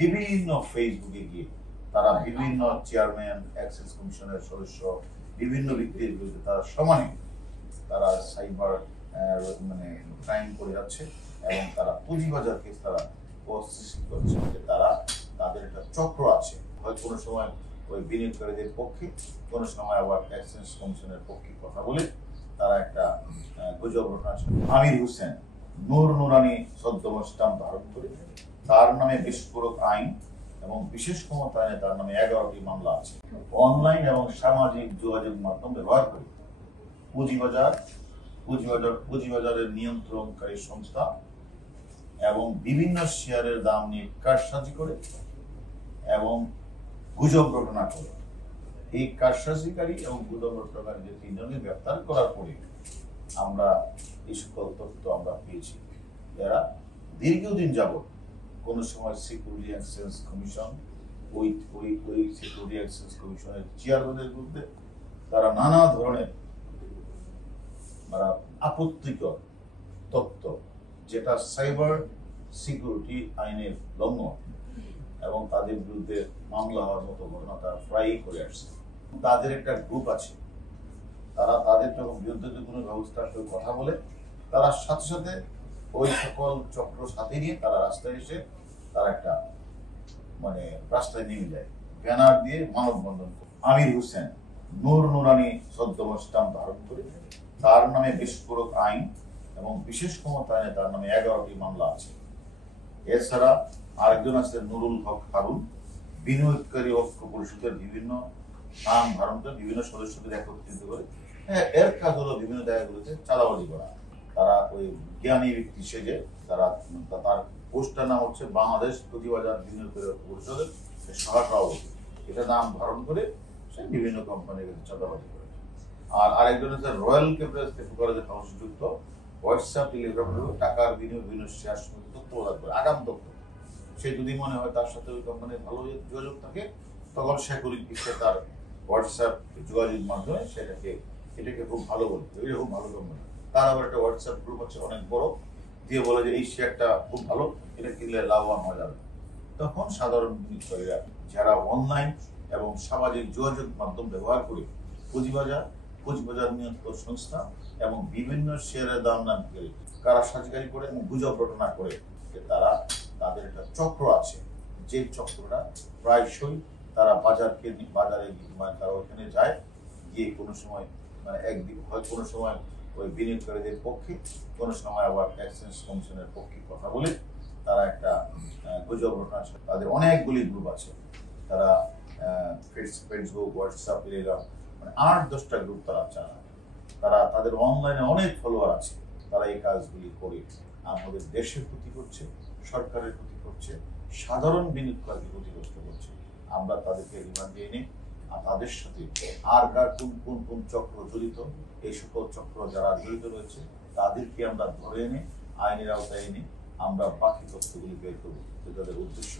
বিভিন্ন ফেসবুকে গিয়ে তারা বিভিন্ন চেয়ারম্যান, এক্সাইজ কমিশনের সদস্য, বিভিন্ন ব্যক্তির বিরুদ্ধে তারা সমানে তারা সাইবার মানে ক্রাইম করে যাচ্ছে এবং তারা পুঁজিবাজারকে তারা সৃষ্টি করছে যে তারা তাদের একটা চক্র আছে, হয় কোনো সময় ওই বিনিয়োগকারীদের পক্ষে, কোনো সময় আবার এক্সাইজ কমিশনের পক্ষে কথা বলে তারা একটা গুজব রটনা। আমির হোসেন নূর নুরানি ছদ্মবেশ স্ট্যাম্প ধারণ করে তার নামে বিস্ফোরক আইন এবং বিশেষ ক্ষমতা আইনে তার নামে 11টি মামলা আছে। অনলাইন এবং সামাজিক যোগাযোগ মাধ্যম ব্যবহার করে পুঁজিবাজারের নিয়ন্ত্রণকারী সংস্থা এবং বিভিন্ন শেয়ারের দাম নিয়ে কারসাজি করে এবং গুজব রটনা করে। এই কারসাজিকারী এবং গুজব রটনাকারীদের তিনজনকে গ্রেফতার করার পরে আমরা এই সকল তথ্য আমরা পেয়েছি। এরা দীর্ঘদিন যাবৎ কোন সময় সিকিউরিটি এক্সচেঞ্জ কমিশন ওই সিকিউরিটি এক্সচেঞ্জ কমিশনের চেয়ারম্যানের বিরুদ্ধে তারা নানা ধরনের আপত্তিকর তথ্য, যেটা সাইবার সিকিউরিটি আইনের লঙ্ঘন এবং তাদের বিরুদ্ধে মামলা হওয়ার মতো ঘটনা তারা প্রায়ই করে আসছে। তাদের একটা গ্রুপ আছে, তারা তাদের যখন বিরুদ্ধে কোনো ব্যবস্থা কেউ কথা বলে তারা সাথে সাথে ওই সকল চক্র সাথে নিয়ে তারা রাস্তায় এসে তারা একটা রাস্তায় নেমে যায়, ব্যানার দিয়ে মানববন্ধন করে। আমির হোসেন নূর নুরানি ছদ্মবেশ স্ট্যাম্প ধারণ করে তার নামে বিস্ফোরক আইন এবং বিশেষ ক্ষমতা আইনে তার নামে 11টি মামলা আছে। এছাড়া আরেকজন আছে নুরুল হক হারুন, বিনিয়োগকারী ঐক্য পরিষদের বিভিন্ন নাম ধারণ করে বিভিন্ন সদস্যদের একত্রিত করে এর কাজ হলো বিভিন্ন জায়গাগুলোতে চাঁদাবাজি করা। তারা ওই জ্ঞানী ব্যক্তি সেজে তার পোস্টার নাম হচ্ছে বাংলাদেশ পুঁজিবাজার বিনিয়োগকারী ঐক্য পরিষদের সহসভাপতি, এটা নাম ধারণ করে সে বিভিন্ন কোম্পানির কাছে চাঁদাবাজি করে। আর আরেকজন হচ্ছে রয়্যাল ক্যাপিটাল কলেজের সংযুক্ত হোয়াটসঅ্যাপ টেলিগ্রাম টাকার বিভিন্ন শেয়ার সমিতি তথ্য প্রদান করে, আগাম তথ্য। সে যদি মনে হয় তার সাথে ওই কোম্পানির ভালো যোগাযোগ থাকে তখন সে তার হোয়াটসঅ্যাপ যোগাযোগের মাধ্যমে এটাকে খুব ভালো বলে, এটা খুব ভালো কোম্পানি। তার আবার একটা হোয়াটসঅ্যাপ গ্রুপ আছে অনেক বড়, দিয়ে বলে যে এই শেয়ারটা খুব ভালো, এটা কিনলে লাভবান হওয়া যাবে। তখন সাধারণ বিনিয়োগকারীরা যারা অনলাইন এবং সামাজিক যোগাযোগ মাধ্যম ব্যবহার করে পুঁজিবাজার নিয়ন্ত্রণ সংস্থা এবং বিভিন্ন শেয়ারের দাম নাম করে কারসাজিকারী করে এবং গুজব রটনা করে যে তারা তাদের একটা চক্র আছে, যে চক্রটা প্রায়শই তারা বাজারে তারা ওইখানে যায়, গিয়ে কোনো সময় একদিন হয় কোনো সময় ওই বিনিয়োগকারীদের পক্ষে, কোনো সময় আবার এক্সচেঞ্জ কমিশনের পক্ষে কথা বলে তারা একটা গুজব রটনা। তাদের অনেকগুলি গ্রুপ আছে, তারা ফেসবুক, হোয়াটসঅ্যাপ, টেলিগ্রাম 8-10টা গ্রুপ তারা চালায়। তারা তাদের অনলাইনে অনেক ফলোয়ার আছে। তারা এই কাজগুলি করে আমাদের দেশের ক্ষতি করছে, সরকারের ক্ষতি করছে, সাধারণ বিনিয়োগকারীকে ক্ষতিগ্রস্ত করছে। আমরা তাদেরকে রিমান্ডে এনে তাদের সাথে আর কোন চক্র জড়িত, এই সকল চক্র যারা জড়িত রয়েছে তাদেরকে আমরা ধরে এনে আইনের আওতায় এনে আমরা বাকি তথ্যগুলি বের করবো, তাদের উদ্দেশ্য